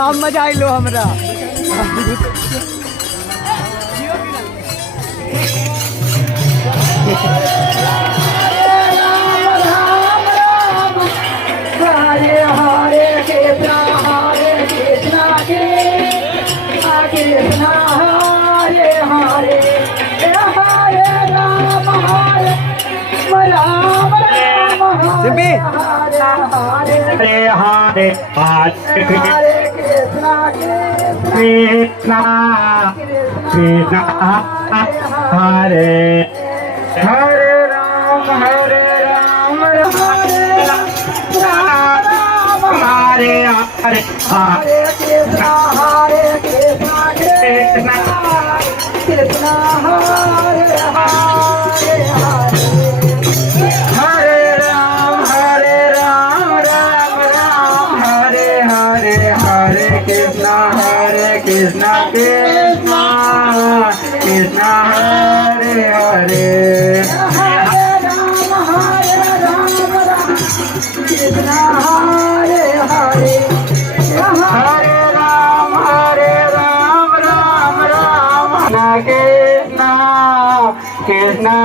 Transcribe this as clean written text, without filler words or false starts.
हम मजा आई लो हमरा हरे हरे कृष्णा कृष्णा हरे हरे हरे राम राम हरे हरे हरे कृष्णा कृष्णा हरे हरे राम हरे हरे हरे कृष्णा कृष्णा कृष्णा हरे हरे हरे राम राम राम हरे हरे हरे कृष्णा कृष्णा कृष्णा हरे हरे हरे राम कृष्णा हरे हरे हरे राम राम कृष्णा कृष्णा